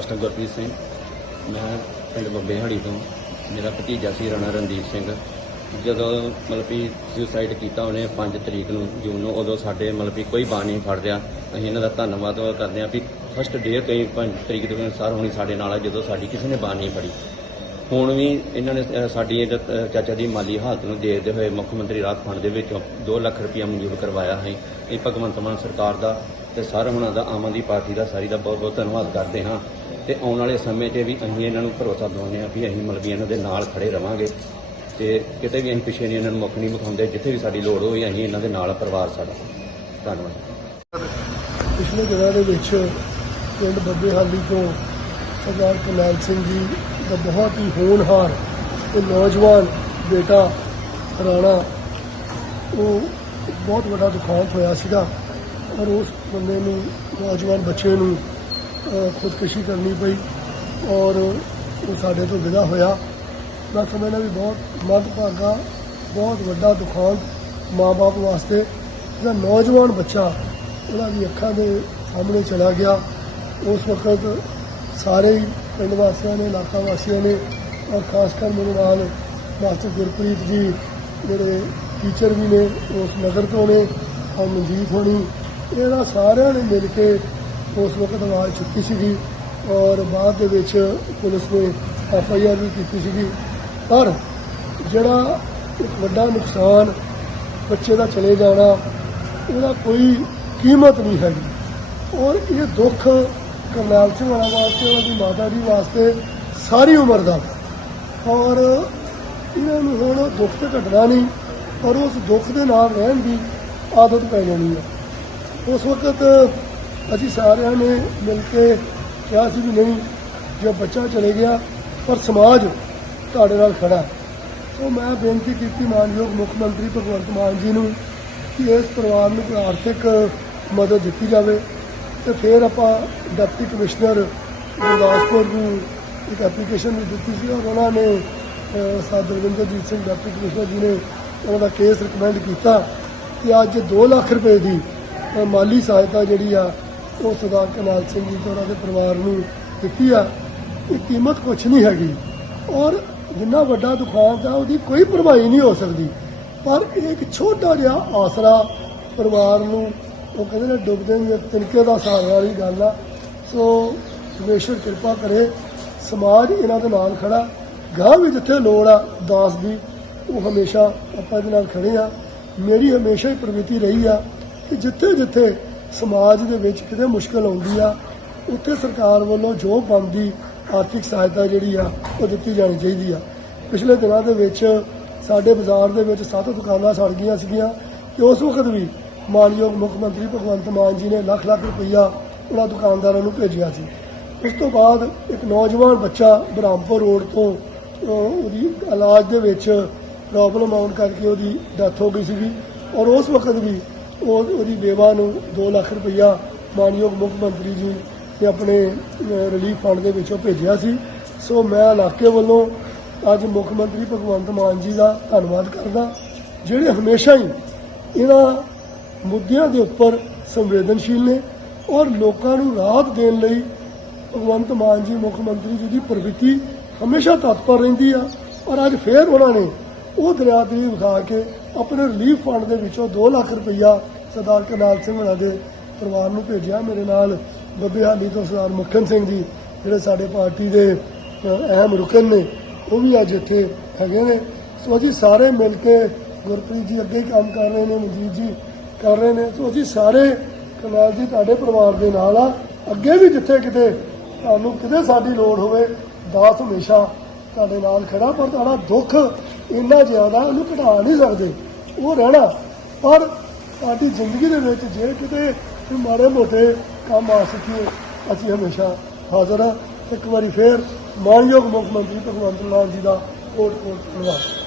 Doctor Gurpreet Singh. ਮੈਂ ਪਿੰਡ ਬੱਬੇਹਾੜੀ ਤੋਂ। ਮੇਰਾ ਭਤੀਜਾ ਸੀ ਰਾਣਾ ਰਣਦੀਪ ਸਿੰਘ। ਜਦੋਂ ਮਤਲਬ ਕਿ ਸੁਸਾਈਡ ਕੀਤਾ ਉਹਨੇ 5 ਤਰੀਕ ਨੂੰ, ਜੂਨ ਨੂੰ, ਉਦੋਂ ਸਾਡੇ ਮਤਲਬ ਕਿ ਕੋਈ ਬਾਹ ਨਹੀਂ ਫੜ ਰਿਹਾ। ਅਸੀਂ ਇਹਨਾਂ ਦਾ ਧੰਨਵਾਦ ਕਰਦੇ ਹਾਂ ਵੀ ਫਸਟ ਡੇ ਤੋਂ ਹੀ 5 ਤਰੀਕ ਦੇ ਅਨੁਸਾਰ ਹੋਣੀ ਸਾਡੇ ਨਾਲ ਆ, ਜਦੋਂ ਸਾਡੀ ਕਿਸੇ ਨੇ ਬਾਹ ਨਹੀਂ ਫੜੀ। ਹੁਣ ਵੀ ਇਹਨਾਂ ਨੇ ਸਾਡੀ ਚਾਚਾ ਦੀ ਮਾਲੀ ਹਾਲਤ ਨੂੰ ਦੇਖਦੇ ਹੋਏ ਮੁੱਖ ਮੰਤਰੀ ਰਾਹਤ ਫੰਡ ਦੇ ਵਿੱਚੋਂ 2 ਲੱਖ ਰੁਪਇਆ ਮਨਜ਼ੂਰ ਕਰਵਾਇਆ ਹੈ ਇਹ ਭਗਵੰਤ ਮਾਨ ਸਰਕਾਰ ਦਾ ਤੇ ਸਾਰੇ ਹੁਣਾਂ ਦਾ ਆਮ ਆਦਮੀ ਪਾਰਟੀ ਦਾ ਸਾਰੀ ਦਾ ਬਹੁਤ ਬਹੁਤ ਧੰਨਵਾਦ ਕਰਦੇ ਹਾਂ। ਤੇ ਆਉਣ ਵਾਲੇ ਸਮੇਂ 'ਚ ਵੀ ਅਸੀਂ ਇਹਨਾਂ ਨੂੰ ਭਰੋਸਾ ਦਿਵਾਉਂਦੇ ਹਾਂ ਵੀ ਅਸੀਂ ਮਤਲਬ ਵੀ ਇਹਨਾਂ ਦੇ ਨਾਲ ਖੜੇ ਰਵਾਂਗੇ। ਤੇ ਕਿਤੇ ਵੀ ਅਸੀਂ ਪਿੱਛੇ ਨਹੀਂ ਇਹਨਾਂ ਨੂੰ ਮੁੱਖ ਨਹੀਂ ਵਿਖਾਉਂਦੇ, ਜਿੱਥੇ ਵੀ ਸਾਡੀ ਲੋੜ ਹੋਵੇ ਅਸੀਂ ਇਹਨਾਂ ਦੇ ਨਾਲ ਪਰਿਵਾਰ ਸਾਡਾ। ਧੰਨਵਾਦ। ਪਿਛਲੇ ਦਿਨਾਂ ਦੇ ਵਿੱਚ ਪਿੰਡ ਬੱਬੇਹਾਲੀ ਤੋਂ ਸਰਦਾਰ ਕਰਨੈਲ ਸਿੰਘ ਜੀ ਦਾ ਬਹੁਤ ਹੀ ਹੋਣਹਾਰ ਤੇ ਨੌਜਵਾਨ ਬੇਟਾ ਰਾਣਾ, ਉਹ ਬਹੁਤ ਵੱਡਾ ਦੁਖਾਂਤ ਹੋਇਆ ਸੀਗਾ। ਔਰ ਉਸ ਬੰਦੇ ਨੂੰ, ਨੌਜਵਾਨ ਬੱਚੇ ਨੂੰ ਖੁਦਕੁਸ਼ੀ ਕਰਨੀ ਪਈ ਔਰ ਉਹ ਸਾਡੇ ਤੋਂ ਵਿਦਾ ਹੋਇਆ। ਮੈਂ ਸਮਝਦਾ ਵੀ ਬਹੁਤ ਮੰਦਭਾਗਾ, ਬਹੁਤ ਵੱਡਾ ਦੁਖਾਂਤ ਮਾਂ-ਬਾਪ ਵਾਸਤੇ। ਜਿਹੜਾ ਨੌਜਵਾਨ ਬੱਚਾ, ਉਹਦਾ ਵੀ ਅੱਖਾਂ ਦੇ ਸਾਹਮਣੇ ਚਲਾ ਗਿਆ। ਉਸ ਵਕਤ ਸਾਰੇ ਹੀ ਪਿੰਡ ਵਾਸੀਆਂ ਨੇ, ਇਲਾਕਾ ਵਾਸੀਆਂ ਨੇ ਔਰ ਖਾਸ ਕਰ ਮੇਰੇ ਨਾਲ ਮਾਸਟਰ ਗੁਰਪ੍ਰੀਤ ਜੀ, ਜਿਹੜੇ ਟੀਚਰ ਵੀ ਨੇ, ਉਸ ਨਗਰ ਤੋਂ ਨੇ, ਔਰ ਮਨਜੀਤ ਹੋਣੀ ਇਹਦਾ ਸਾਰਿਆਂ ਨੇ ਮਿਲ ਕੇ ਉਸ ਵਕਤ ਆਵਾਜ਼ ਚੁੱਕੀ ਸੀਗੀ ਔਰ ਬਾਅਦ ਦੇ ਵਿੱਚ ਪੁਲਿਸ ਨੇ ਐਫ ਆਈ ਆਰ ਵੀ ਕੀਤੀ ਸੀਗੀ। ਪਰ ਜਿਹੜਾ ਇੱਕ ਵੱਡਾ ਨੁਕਸਾਨ ਬੱਚੇ ਦਾ ਚਲੇ ਜਾਣਾ, ਉਹਦਾ ਕੋਈ ਕੀਮਤ ਨਹੀਂ ਹੈਗੀ। ਔਰ ਇਹ ਦੁੱਖ ਕਰਨੈਲ ਸਿੰਘ ਵਾਲਾ ਵਾਸਤੇ, ਉਹਨਾਂ ਦੀ ਮਾਤਾ ਜੀ ਵਾਸਤੇ ਸਾਰੀ ਉਮਰ ਦਾ। ਔਰ ਇਹਨਾਂ ਨੂੰ ਹੁਣ ਦੁੱਖ ਤੇ ਘਟਣਾ ਨਹੀਂ ਔਰ ਉਸ ਦੁੱਖ ਦੇ ਨਾਲ ਰਹਿਣ ਦੀ ਆਦਤ ਪੈ ਜਾਣੀ ਹੈ। ਉਸ ਵਕਤ ਅਸੀਂ ਸਾਰਿਆਂ ਨੇ ਮਿਲ ਕੇ ਕਿਹਾ ਸੀ ਵੀ ਨਹੀਂ ਜੇ ਬੱਚਾ ਚਲੇ ਗਿਆ ਪਰ ਸਮਾਜ ਤੁਹਾਡੇ ਨਾਲ ਖੜਾ ਸੋ ਮੈਂ ਬੇਨਤੀ ਕੀਤੀ ਮਾਨਯੋਗ ਮੁੱਖ ਮੰਤਰੀ ਭਗਵੰਤ ਮਾਨ ਜੀ ਨੂੰ ਕਿ ਇਸ ਪਰਿਵਾਰ ਨੂੰ ਕੋਈ ਆਰਥਿਕ ਮਦਦ ਦਿੱਤੀ ਜਾਵੇ ਤੇ ਫਿਰ ਆਪਾਂ ਡਿਪਟੀ ਕਮਿਸ਼ਨਰ ਗੁਰਦਾਸਪੁਰ ਨੂੰ ਇੱਕ ਐਪਲੀਕੇਸ਼ਨ ਵੀ ਦਿੱਤੀ ਸੀ ਔਰ ਉਹਨਾਂ ਨੇ ਅਹ, ਸਰਦਾਰ ਸਿੰਘ ਡਿਪਟੀ ਕਮਿਸ਼ਨਰ ਜੀ ਨੇ ਉਹਨਾਂ ਦਾ ਕੇਸ ਰਿਕਮੈਂਡ ਕੀਤਾ ਕਿ ਅੱਜ 2 ਲੱਖ ਰੁਪਏ ਦੀ ਮਾਲੀ ਸਹਾਇਤਾ ਜਿਹੜੀ ਆ, ਉਹ ਸਰਦਾਰ ਕਨਾਲ ਸਿੰਘ ਜੀ ਤੇ ਉਹਨਾਂ ਦੇ ਪਰਿਵਾਰ ਨੂੰ ਦਿੱਤੀ ਆ। ਇਹ ਕੀਮਤ ਕੁਛ ਨਹੀਂ ਹੈਗੀ। ਔਰ ਜਿੰਨਾ ਵੱਡਾ ਦੁਖਾਂਤ ਆ ਉਹਦੀ ਕੋਈ ਭਰਵਾਈ ਨਹੀਂ ਹੋ ਸਕਦੀ। ਪਰ ਇਹ ਇੱਕ ਛੋਟਾ ਜਿਹਾ ਆਸਰਾ ਪਰਿਵਾਰ ਨੂੰ, ਉਹ ਕਹਿੰਦੇ ਨੇ ਡੁੱਬਦੇ ਨੂੰ ਤਿਨਕੇ ਦਾ ਸਹਾਰਾ ਵਾਲੀ ਗੱਲ ਆ। ਸੋ ਪਰਮੇਸ਼ਰ ਕਿਰਪਾ ਕਰੇ, ਸਮਾਜ ਇਹਨਾਂ ਦੇ ਨਾਲ ਖੜਾ। ਗਾਂ ਵੀ ਜਿੱਥੇ ਲੋੜ ਆ, ਦਾਸ ਦੀ, ਉਹ ਹਮੇਸ਼ਾ ਆਪਾਂ ਇਹਦੇ ਨਾਲ ਖੜੇ ਆ। ਮੇਰੀ ਹਮੇਸ਼ਾ ਹੀ ਪ੍ਰਵਿਰਤੀ ਰਹੀ ਆ। ਕਿ ਜਿੱਥੇ ਜਿੱਥੇ ਸਮਾਜ ਦੇ ਵਿੱਚ ਕਿਤੇ ਮੁਸ਼ਕਲ ਆਉਂਦੀ ਆ, ਉੱਥੇ ਸਰਕਾਰ ਵੱਲੋਂ ਜੋ ਬੰਦੀ ਆਰਥਿਕ ਸਹਾਇਤਾ ਜਿਹੜੀ ਆ, ਉਹ ਦਿੱਤੀ ਜਾਣੀ ਚਾਹੀਦੀ ਆ। ਪਿਛਲੇ ਦਿਨਾਂ ਦੇ ਵਿੱਚ ਸਾਡੇ ਬਾਜ਼ਾਰ ਦੇ ਵਿੱਚ ਸੱਤ ਦੁਕਾਨਾਂ ਸੜ ਗਈਆਂ ਸੀਗੀਆਂ ਤੇ ਉਸ ਵਕਤ ਵੀ ਮਾਨਯੋਗ ਮੁੱਖ ਮੰਤਰੀ ਭਗਵੰਤ ਮਾਨ ਜੀ ਨੇ ਲੱਖ ਲੱਖ ਰੁਪਈਆ ਉਹਨਾਂ ਦੁਕਾਨਦਾਰਾਂ ਨੂੰ ਭੇਜਿਆ ਸੀ। ਉਸ ਤੋਂ ਬਾਅਦ ਇੱਕ ਨੌਜਵਾਨ ਬੱਚਾ ਬ੍ਰਹਮਪੁਰ ਰੋਡ ਤੋਂ ਉਹਦੀ ਇਲਾਜ ਦੇ ਵਿੱਚ ਪ੍ਰੋਬਲਮ ਆਉਣ ਕਰਕੇ ਉਹਦੀ ਡੈਥ ਹੋ ਗਈ ਸੀਗੀ ਔਰ ਉਸ ਵਕਤ ਵੀ ਉਹ ਉਹਦੀ ਬੇਵਾ ਨੂੰ 2 ਲੱਖ ਰੁਪਈਆ ਮਾਨਯੋਗ ਮੁੱਖ ਮੰਤਰੀ ਜੀ ਨੇ ਆਪਣੇ ਰਿਲੀਫ ਫੰਡ ਦੇ ਵਿੱਚੋਂ ਭੇਜਿਆ ਸੀ। ਸੋ ਮੈਂ ਇਲਾਕੇ ਵੱਲੋਂ ਅੱਜ ਮੁੱਖ ਮੰਤਰੀ ਭਗਵੰਤ ਮਾਨ ਜੀ ਦਾ ਧੰਨਵਾਦ ਕਰਦਾ, ਜਿਹੜੇ ਹਮੇਸ਼ਾ ਹੀ ਇਹਨਾਂ ਮੁੱਦਿਆਂ ਦੇ ਉੱਪਰ ਸੰਵੇਦਨਸ਼ੀਲ ਨੇ ਔਰ ਲੋਕਾਂ ਨੂੰ ਰਾਹਤ ਦੇਣ ਲਈ ਭਗਵੰਤ ਮਾਨ ਜੀ ਮੁੱਖ ਮੰਤਰੀ ਜੀ ਦੀ ਪ੍ਰਵਿਰਤੀ ਹਮੇਸ਼ਾ ਤਤਪਰ ਰਹਿੰਦੀ ਆ। ਔਰ ਅੱਜ ਫੇਰ ਉਹਨਾਂ ਨੇ ਉਹ ਦਰਿਆ ਦਰਿਆਦਰੀ ਵਿਖਾ ਕੇ ਆਪਣੇ ਰਿਲੀਫ ਫੰਡ ਦੇ ਵਿੱਚੋਂ 2 ਲੱਖ ਰੁਪਈਆ ਸਰਦਾਰ ਕਰਨਾਲ ਸਿੰਘ ਹੋਣਾ ਦੇ ਪਰਿਵਾਰ ਨੂੰ ਭੇਜਿਆ। ਮੇਰੇ ਨਾਲ ਬੱਬੇ ਹਾਲੀ ਤੋਂ ਸਰਦਾਰ ਮੱਖਣ ਸਿੰਘ ਜੀ, ਜਿਹੜੇ ਸਾਡੇ ਪਾਰਟੀ ਦੇ ਅਹਿਮ ਰੁਕਨ ਨੇ, ਉਹ ਵੀ ਅੱਜ ਇੱਥੇ ਹੈਗੇ ਨੇ। ਸੋ ਅਸੀਂ ਸਾਰੇ ਮਿਲ ਕੇ ਗੁਰਪ੍ਰੀਤ ਜੀ ਅੱਗੇ ਹੀ ਕੰਮ ਕਰ ਰਹੇ ਨੇ, ਮਨਜੀਤ ਜੀ ਕਰ ਰਹੇ ਨੇ। ਸੋ ਅਸੀਂ ਸਾਰੇ ਕਰਨਾਲ ਜੀ ਤੁਹਾਡੇ ਪਰਿਵਾਰ ਦੇ ਨਾਲ ਆ। ਅੱਗੇ ਵੀ ਜਿੱਥੇ ਕਿਤੇ ਤੁਹਾਨੂੰ ਕਿਤੇ ਸਾਡੀ ਲੋੜ ਹੋਵੇ, ਦਾਸ ਹਮੇਸ਼ਾ ਤੁਹਾਡੇ ਨਾਲ ਖੜਾ, ਪਰ ਤੁਹਾਡਾ ਦੁੱਖ ਇੰਨਾ ਜ਼ਿਆਦਾ ਉਹਨੂੰ ਘਟਾ ਨਹੀਂ ਸਕਦੇ। ਉਹ ਰਹਿਣਾ। ਪਰ ਸਾਡੀ ਜ਼ਿੰਦਗੀ ਦੇ ਵਿੱਚ ਜੇ ਕਿਤੇ ਮਾੜੇ ਮੋਟੇ ਕੰਮ ਆ ਸਕੀਏ ਅਸੀਂ ਹਮੇਸ਼ਾ ਹਾਜ਼ਰ ਹਾਂ। ਇੱਕ ਵਾਰੀ ਫੇਰ ਮਾਨਯੋਗ ਮੁੱਖ ਮੰਤਰੀ ਭਗਵੰਤ ਮਾਨ ਜੀ ਦਾ ਕੋਟ ਕੋਟ ਧੰਨਵਾਦ।